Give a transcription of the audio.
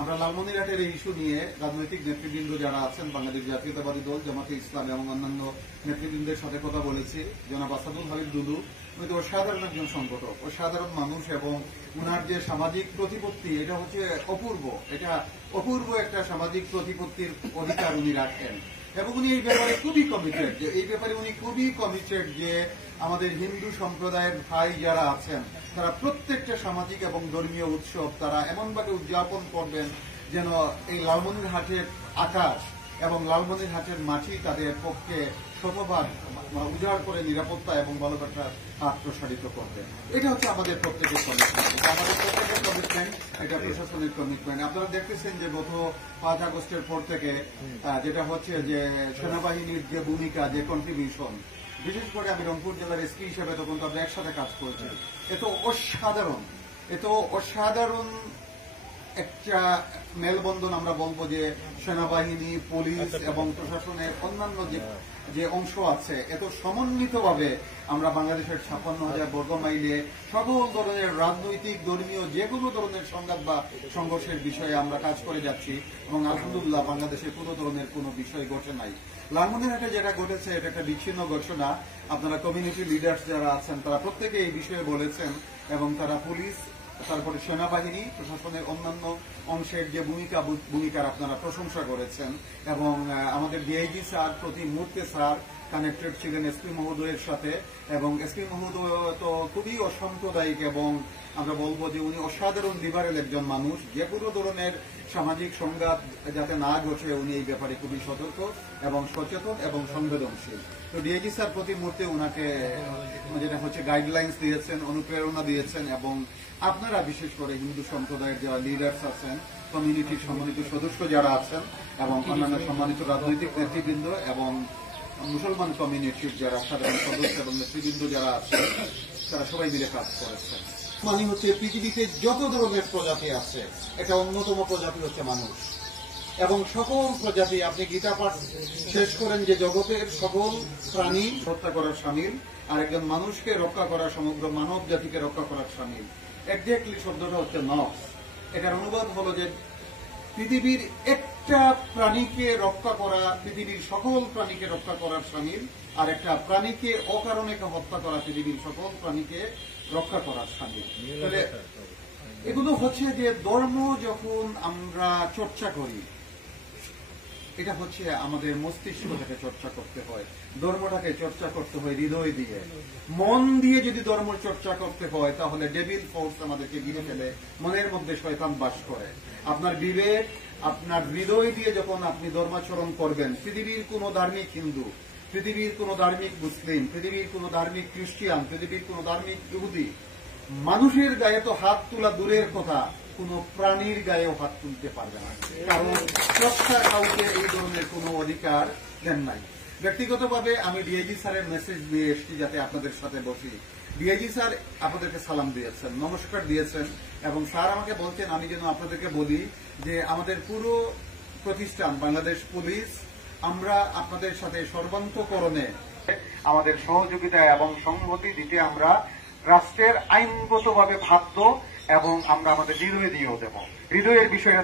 আমরা লালমনিরহাটের এই ইস্যু নিয়ে রাজনৈতিক নেতৃবৃন্দ যারা আছেন, বাংলাদেশ জাতীয়তাবাদী দল, জামাতে ইসলাম এবং অন্যান্য নেতৃবৃন্দের সাথে কথা বলেছি। জনাব আসাদুল হাবিব দুদু উনি তো অসাধারণ একজন সংগঠক, অসাধারণ মানুষ, এবং উনার যে সামাজিক প্রতিপত্তি এটা হচ্ছে অপূর্ব একটা সামাজিক প্রতিপত্তির অধিকার উনি রাখেন, এবং উনি এই ব্যাপারে খুবই কমিটেড যে আমাদের হিন্দু সম্প্রদায়ের ভাই যারা আছেন তারা প্রত্যেকটা সামাজিক এবং ধর্মীয় উৎসব তারা এমনভাবে উদযাপন করবেন যেন এই লালমনিরহাটের আকাশ এবং লালমনিরহাটের মাটি তাদের পক্ষে শতভাগ উজাড় করে নিরাপত্তা এবং ভালোবাসা হাত প্রসারিত করবে। এটা হচ্ছে আমাদের প্রত্যেকের কমিটমেন্ট, এটা প্রশাসনের কমিটমেন্ট। আপনারা দেখতেছেন যে গত 5 আগস্টের পর থেকে যেটা হচ্ছে যে সেনাবাহিনীর যে ভূমিকা, যে কন্ট্রিবিউশন, বিশেষ করে আমি রংপুর জেলার এসপি হিসেবে তখন তো আমরা একসাথে কাজ করেছি। এত অসাধারণ একটা মেলবন্ধন আমরা বলবো যে সেনাবাহিনী, পুলিশ এবং প্রশাসনের অন্যান্য যে অংশ আছে, এত সমন্বিতভাবে আমরা বাংলাদেশের 56,000 বর্গ মাইলে সকল ধরনের রাজনৈতিক, ধর্মীয় যে কোনো ধরনের সংঘাত বা সংঘর্ষের বিষয়ে আমরা কাজ করে যাচ্ছি, এবং আলহামদুলিল্লাহ বাংলাদেশে কোনো ধরনের কোনো বিষয় ঘটে নাই। লালমনিরহাটে যেটা ঘটেছে এটা একটা বিচ্ছিন্ন ঘটনা। আপনারা কমিউনিটি লিডার্স যারা আছেন তারা প্রত্যেকে এই বিষয়ে বলেছেন, এবং তারা পুলিশ, তারপরে সেনাবাহিনী, প্রশাসনের অন্যান্য অংশের যে ভূমিকার আপনারা প্রশংসা করেছেন, এবং আমাদের ডিআইজি স্যার প্রতি মুহূর্তে স্যার কানেক্টেড ছিলেন এসপি মহোদয়ের সাথে, এবং এসপি মহোদয় তো খুবই অসাম্প্রদায়িক, এবং আমরা বলবো যে উনি অসাধারণ লিবারেল একজন মানুষ। যে কোনো ধরনের সামাজিক সংঘাত যাতে না ঘটে উনি এই ব্যাপারে খুবই সতর্ক এবং সচেতন এবং সংবেদনশীল। তো ডিআইজি স্যার প্রতি মুহূর্তে উনাকে যেটা হচ্ছে গাইডলাইন্স দিয়েছেন, অনুপ্রেরণা দিয়েছেন, এবং আপনারা বিশেষ করে হিন্দু সম্প্রদায়ের যারা লিডার্স আছেন, কমিউনিটির সম্মানিত সদস্য যারা আছেন, এবং অন্যান্য সম্মানিত রাজনৈতিক নেতৃবৃন্দ এবং মুসলমান কমিউনিটির যারা সাধারণ সদস্য এবং নেতৃবৃন্দ যারা আছেন, তারা সবাই মিলে কাজ করেছেন। মানে হচ্ছে পৃথিবীতে যত ধরনের প্রজাতি আছে এটা অন্যতম প্রজাতি হচ্ছে মানুষ, এবং সকল প্রজাতি, আপনি গীতা পাঠ শেষ করেন যে জগতের সকল প্রাণী হত্যা করার সামিল, আর একজন মানুষকে রক্ষা করা সমগ্র মানব জাতিকে রক্ষা করার সামিল। একজাক্টলি শব্দটা হচ্ছে নফস। এটার অনুবাদ হলো যে পৃথিবীর একটা প্রাণীকে রক্ষা করা পৃথিবীর সকল প্রাণীকে রক্ষা করার সামিল, আর একটা প্রাণীকে অকারণে হত্যা করা পৃথিবীর সকল প্রাণীকে রক্ষা করার সামিল। তাহলে এগুলো হচ্ছে যে ধর্ম যখন আমরা চর্চা করি, এটা হচ্ছে আমাদের মস্তিষ্কটাকে চর্চা করতে হয়, ধর্মটাকে চর্চা করতে হয় হৃদয় দিয়ে, মন দিয়ে। যদি ধর্ম চর্চা করতে হয় তাহলে ডেভিল ফোর্স আমাদেরকে ঘিরে ফেলে, মনের মধ্যে শয়তান বাস করে। আপনার বিবেক, আপনার হৃদয় দিয়ে যখন আপনি ধর্মাচরণ করবেন, পৃথিবীর কোনো ধার্মিক হিন্দু, পৃথিবীর কোনো ধার্মিক মুসলিম, পৃথিবীর কোনো ধার্মিক খ্রিস্টান, পৃথিবীর কোনো ধার্মিক ইহুদি মানুষের গায়ে তো হাত তোলা দূরের কথা, কোন প্রাণীর গায়েও হাত তুলতে পারবে না, কারণ স্রষ্টা কাউকে এই ধরনের কোনো অধিকার দেন নাই। ব্যক্তিগতভাবে আমি ডিআইজি স্যারের মেসেজ দিয়ে এসেছি যাতে আপনাদের সাথে বসি। ডিআইজি স্যার আপনাদেরকে সালাম দিয়েছেন, নমস্কার দিয়েছেন, এবং স্যার আমাকে বলছেন আমি যেন আপনাদেরকে বলি যে আমাদের পুরো প্রতিষ্ঠান বাংলাদেশ পুলিশ, আমরা আপনাদের সাথে সর্বান্তকরণে আমাদের সহযোগিতা এবং সংহতি দিতে আমরা রাষ্ট্রের আইনগতভাবে বাধ্য, এবং আমরা আমাদের হৃদয় দিয়েও দেব। হৃদয়ের বিষয়টা